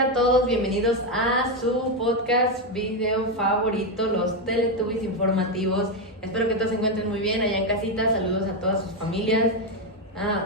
día a todos, bienvenidos a su podcast video favorito, los Teletubbies informativos. Espero que todos se encuentren muy bien allá en casita, saludos a todas sus familias.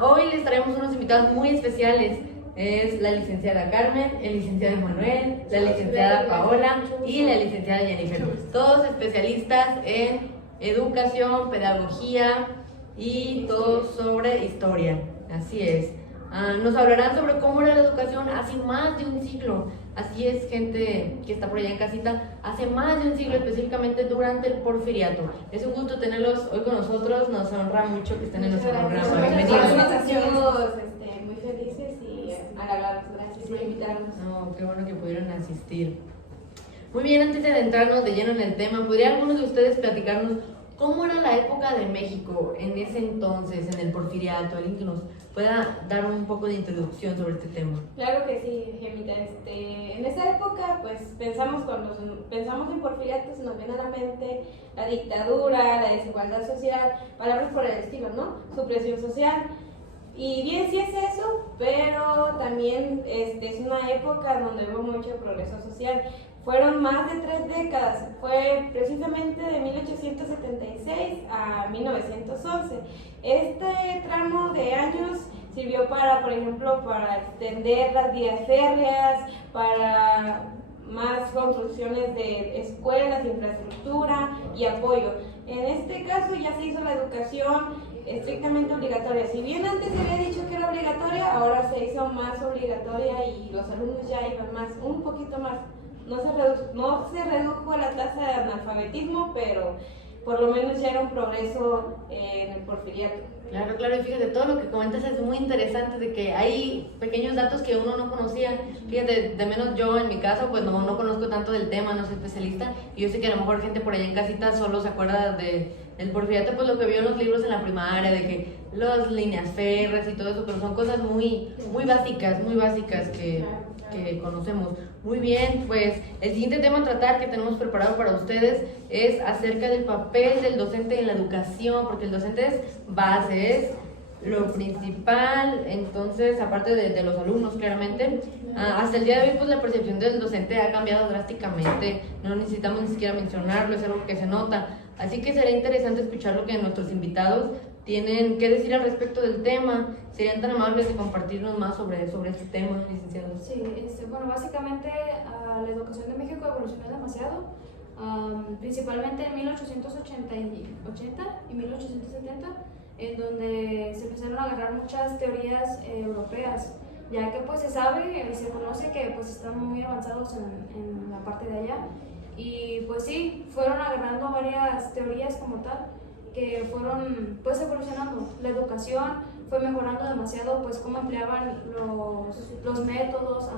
Hoy les traemos unos invitados muy especiales, es la licenciada Carmen, el licenciado Manuel, la licenciada Paola y la licenciada Jennifer, todos especialistas en educación, pedagogía y todo sobre historia, así es. Nos hablarán sobre cómo era la educación hace más de un siglo. Así es, gente que está por allá en casita, hace más de un siglo, específicamente durante el Porfiriato. Es un gusto tenerlos hoy con nosotros, nos honra mucho que estén en nuestro programa. Bienvenidos. Estamos muy felices y halagados. Gracias por invitarnos. No, qué bueno que pudieron asistir. Muy bien, antes de adentrarnos de lleno en el tema, ¿podría algunos de ustedes platicarnos cómo era la época de México en ese entonces, en el Porfiriato? Alguien que nos pueda dar un poco de introducción sobre este tema. Claro que sí, Gemita. En esa época, pues cuando pensamos en Porfiriato, se nos viene a la mente la dictadura, la desigualdad social, palabras por el estilo, ¿no? Supresión social. Y bien, sí es eso, pero también es una época donde hubo mucho progreso social. Fueron más de 3 décadas, fue precisamente de 1876 a 1911. Este tramo de años sirvió por ejemplo, para extender las vías férreas, para más construcciones de escuelas, infraestructura y apoyo. En este caso ya se hizo la educación estrictamente obligatoria. Si bien antes se había dicho que era obligatoria, ahora se hizo más obligatoria y los alumnos ya iban más, un poquito más. No se redujo la tasa de analfabetismo, pero por lo menos ya era un progreso en el Porfiriato. Claro, y fíjate, todo lo que comentas es muy interesante, de que hay pequeños datos que uno no conocía. Fíjate, de menos yo en mi caso, pues no conozco tanto del tema, no soy especialista, y yo sé que a lo mejor gente por allá en casita solo se acuerda del Porfiriato, pues lo que vio en los libros en la primaria, de que las líneas férreas y todo eso, pero son cosas muy básicas que conocemos. Muy bien, pues el siguiente tema a tratar que tenemos preparado para ustedes es acerca del papel del docente en la educación, porque el docente es base, es lo principal. Entonces, aparte de los alumnos, claramente, hasta el día de hoy, pues la percepción del docente ha cambiado drásticamente, no necesitamos ni siquiera mencionarlo, es algo que se nota, así que será interesante escuchar lo que nuestros invitados tienen que decir al respecto del tema. ¿Serían tan amables de compartirnos más sobre este tema, licenciados? Sí, bueno, básicamente la educación de México evolucionó demasiado, principalmente en 1880 y 1870, en donde se empezaron a agarrar muchas teorías europeas, ya que pues se sabe, se conoce que pues están muy avanzados en la parte de allá, y pues sí, fueron agarrando varias teorías como tal, que fueron pues evolucionando. La educación fue mejorando demasiado, pues cómo empleaban los métodos,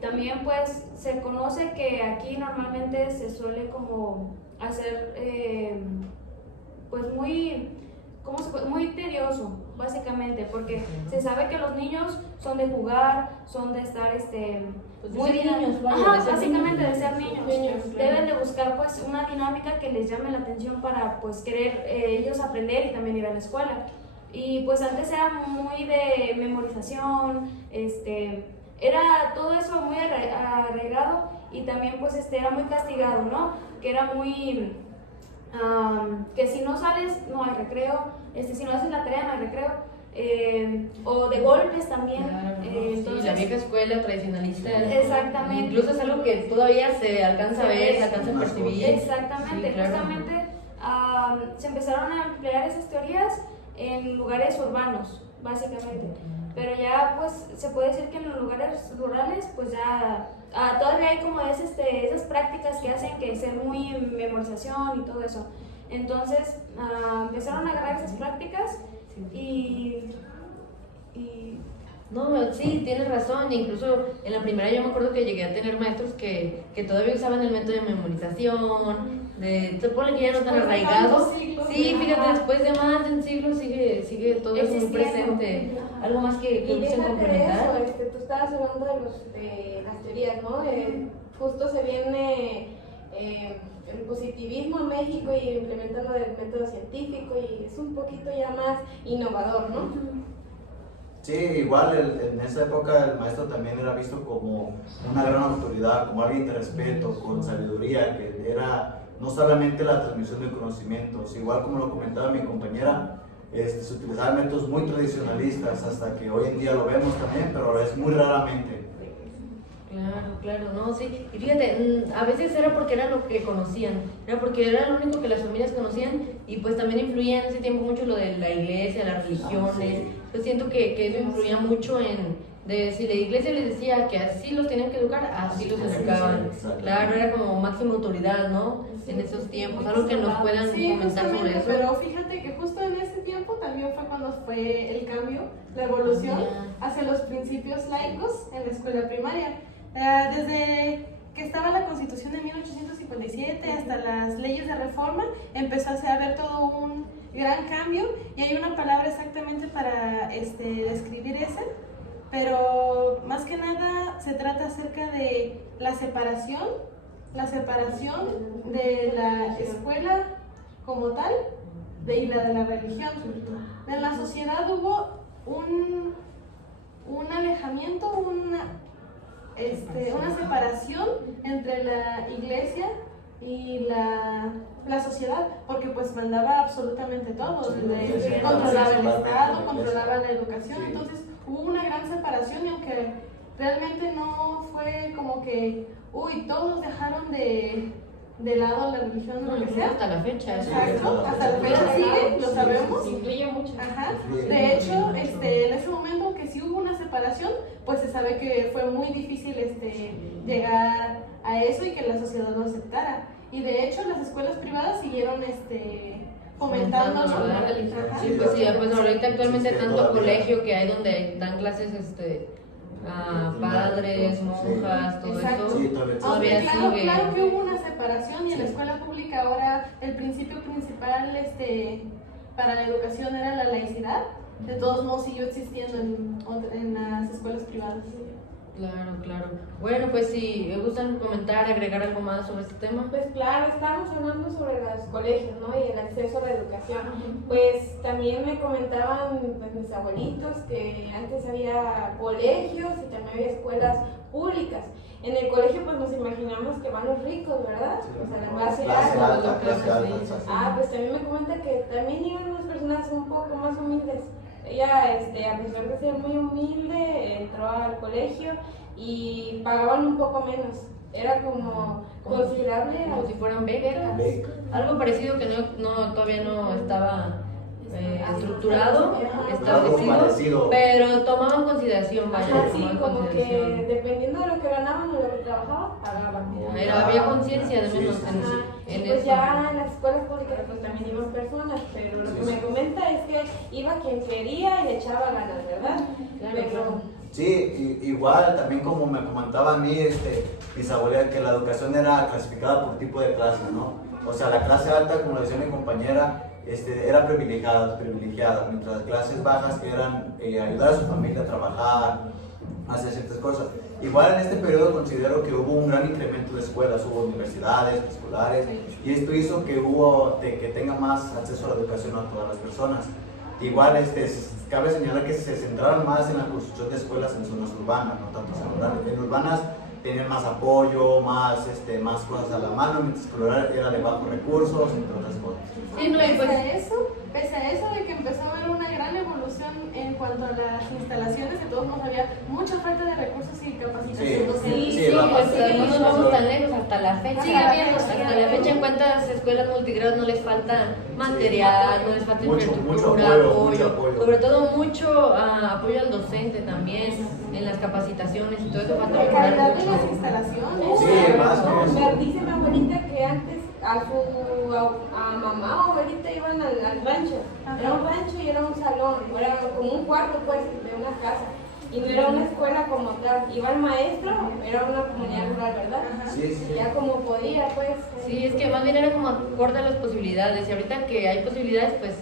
también pues se conoce que aquí normalmente se suele como hacer pues muy tedioso, básicamente, porque se sabe que los niños son de jugar, son de estar pues muy niños, básicamente de ser niños. Deben de buscar pues una dinámica que les llame la atención para pues querer ellos aprender y también ir a la escuela. Y pues antes era muy de memorización, era todo eso muy arraigado, y también pues era muy castigado, ¿no? Que era muy que si no sales no hay recreo, si no haces la tarea no hay recreo. O de golpes también. Claro, entonces, sí, la vieja escuela tradicionalista. Exactamente. Incluso es algo que todavía se alcanza a ver, se alcanza a percibir. Exactamente, sí, claro. justamente se empezaron a emplear esas teorías en lugares urbanos, básicamente. Pero ya pues se puede decir que en los lugares rurales pues ya todavía hay como esas prácticas que hacen que sea muy memorización y todo eso. Entonces empezaron a agarrar esas prácticas. No, sí, tienes razón. Incluso en la primera yo me acuerdo que llegué a tener maestros que todavía usaban el método de memorización, se pone que ya no están arraigados. Sí, fíjate, después de más de un siglo sigue todo eso muy presente. Algo más que gusten complementar. Tú estabas hablando de las teorías, ¿no? Justo se viene el positivismo en México y implementando el método científico, y es un poquito ya más innovador, ¿no? Sí, igual en esa época el maestro también era visto como una gran autoridad, como alguien de respeto, con sabiduría, que era no solamente la transmisión de conocimientos, igual como lo comentaba mi compañera, se utilizaban métodos muy tradicionalistas hasta que hoy en día lo vemos también, pero es muy raramente. Claro, claro, no, sí. Y fíjate, a veces era porque era lo que conocían, era porque era lo único que las familias conocían y pues también influía en ese tiempo mucho lo de la iglesia, las religiones. Yo siento que eso influía mucho de si la iglesia les decía que así los tenían que educar, así los educaban. Claro, era como máxima autoridad, ¿no? En esos tiempos, algo que nos puedan comentar sobre eso. Pero fíjate que justo en ese tiempo también fue cuando fue el cambio, la evolución hacia los principios laicos en la escuela primaria. Desde que estaba la Constitución de 1857 hasta las leyes de reforma, empezó a haber todo un gran cambio y hay una palabra exactamente para describir ese, pero más que nada se trata acerca de la separación de la escuela como tal y la de la religión. En la sociedad hubo un alejamiento, una separación entre la iglesia y la sociedad, porque pues mandaba absolutamente todo, controlaba el Estado, controlaba la educación, entonces hubo una gran separación y aunque realmente no fue como que, todos dejaron de lado la religión o lo que sea. Hasta la fecha. Exacto, hasta la fecha sigue, lo sabemos. Influye mucho. Ajá. De hecho, en ese momento que sí hubo una separación, pues se sabe que fue muy difícil llegar a eso y que la sociedad lo aceptara. Y de hecho, las escuelas privadas siguieron fomentando la religión. Sí, pues sí, pues ahorita actualmente tanto colegio que hay donde dan clases a padres, monjas, todo Exacto. eso. Sí, Todavía sigue. Claro que hubo una separación y en la escuela pública ahora el principio principal para la educación era la laicidad. De todos modos siguió existiendo en las escuelas privadas. Claro, claro. Bueno, pues si me gustan comentar, agregar algo más sobre este tema. Pues claro, estábamos hablando sobre los colegios, ¿no? Y el acceso a la educación. Pues también me comentaban pues, mis abuelitos que antes había colegios y también había escuelas públicas. En el colegio pues nos imaginamos que van los ricos, ¿verdad? O sea, la clase alta. Pues también me comenta que también iban unas personas un poco más humildes. Ella, a pesar de ser muy humilde, entró al colegio y pagaban un poco menos. Era como considerable. Como si fueran becas. Algo parecido que todavía no estaba estructurado, establecido, pero tomaban consideración, vaya. Sí, como que dependiendo de lo que ganaban o de lo que trabajaban, pagaban. Había conciencia de menos en pues eso. ya en las escuelas públicas pues también iban personas, pero lo que me comenta es que iba quien quería y le echaba ganas, ¿verdad? Claro. Sí, igual también como me comentaba a mí mis abuelas, que la educación era clasificada por tipo de clase, ¿no? O sea, la clase alta, como decía mi compañera, era privilegiada, mientras las clases bajas que eran ayudar a su familia a trabajar, hacer ciertas cosas. Igual en este periodo considero que hubo un gran incremento de escuelas, hubo universidades, escolares, y esto hizo que tenga más acceso a la educación a todas las personas. Igual cabe señalar que se centraron más en la construcción de escuelas en zonas urbanas, no tanto en rurales. En urbanas tenían más apoyo, más cosas a la mano, mientras que el rural era de bajos recursos, entre otras cosas. Sí, no, y pese a eso de que empezó a haber una gran evolución en cuanto a las instalaciones, de todos modos había mucha falta de recursos y capacitación docente. No nos vamos tan lejos hasta la fecha. Sigue habiendo, Hasta la fecha, en cuántas escuelas multigrados no les falta material, no les falta infraestructura, mucho apoyo. Sobre todo mucho apoyo al docente también, en las capacitaciones y todo eso falta La mejorar calidad de mucho. las instalaciones. Sí, más que eso. Me dice mi abuelita que antes a mamá o abuelita iban al rancho. Era un rancho y era un salón, era como un cuarto pues de una casa. Y no era una escuela como tal. Iba el maestro, era una comunidad rural, ¿verdad? Sí. Y ya como podía pues. Sí, es que más bien era como acorde a las posibilidades. Y ahorita que hay posibilidades, pues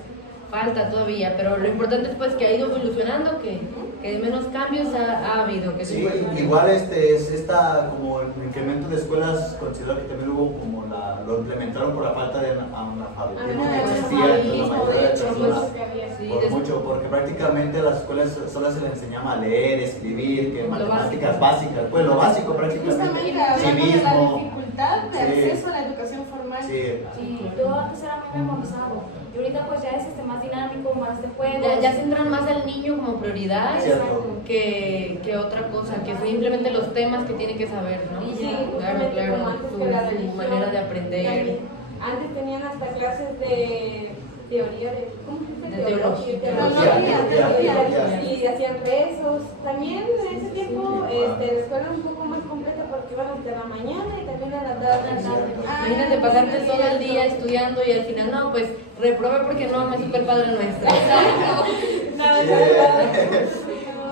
falta todavía. Pero lo importante es pues que ha ido evolucionando, que de menos cambios ha habido. Que Sí, igual como el incremento de escuelas, considero que también hubo como lo implementaron por la falta de analfabetismo que existía entre la mayoría de personas. Sí, por mucho, porque prácticamente a las escuelas solo se les enseñaba a leer, escribir, que Lo matemáticas básicas, pues lo básico prácticamente, Justamente hablando de la civismo. dificultad de Sí. acceso a la educación formal. Sí. Sí, todo antes era muy memorizado. Y ahorita pues ya es más dinámico, más de juegos. Ya centran más al niño como prioridad Cierto. que otra cosa, que simplemente los temas que tiene que saber, ¿no? Sí, Claro, justamente claro, como antes que la su religión, manera de aprender. también. Antes tenían hasta clases de teoría de, ¿cómo se dice? De teología. Teología. Y hacían rezos. También en ese tiempo la escuela era un poco más completa porque iban desde la mañana y también a la tarde. Imagínate pasarte todo el día estudiando y al final, no, pues reprobé porque no me super padre nuestro.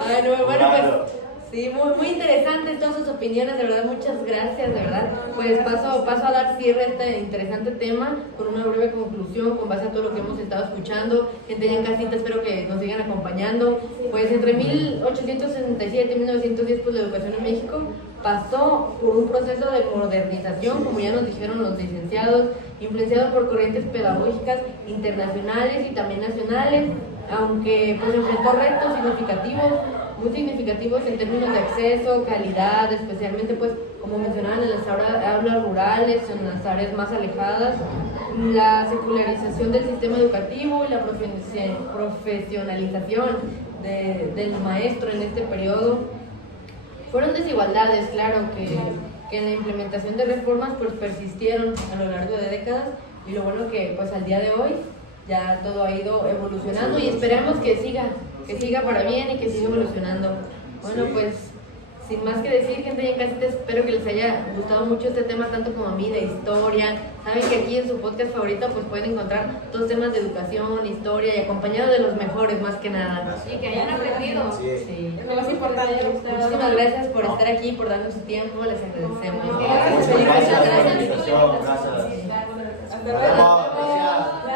Ay, no, bueno, pues sí, muy interesantes todas sus opiniones, de verdad, muchas gracias, de verdad. Pues paso a dar cierre a este interesante tema con una breve conclusión con base a todo lo que hemos estado escuchando. Gente ya en casita, espero que nos sigan acompañando. Pues entre 1867 y 1910, pues la educación en México pasó por un proceso de modernización, como ya nos dijeron los licenciados, influenciado por corrientes pedagógicas internacionales y también nacionales, aunque pues enfrentó retos muy significativos en términos de acceso, calidad, especialmente pues como mencionaban en las aulas rurales, en las áreas más alejadas, la secularización del sistema educativo y la profesionalización del maestro en este periodo. Fueron desigualdades, claro, que en la implementación de reformas pues persistieron a lo largo de décadas, y lo bueno que pues al día de hoy ya todo ha ido evolucionando y esperemos que siga para bien y que siga evolucionando. Bueno, pues sin más que decir, gente en casita, espero que les haya gustado mucho este tema, tanto como a mí, de historia. Saben que aquí en su podcast favorito pues pueden encontrar dos temas de educación, historia, y acompañado de los mejores más que nada. Y que hayan aprendido. Sí. Lo más importante. Muchísimas gracias por estar aquí, por darnos su tiempo, les agradecemos. Muchas gracias por la invitación, gracias. Hasta Nos luego. vemos. Gracias.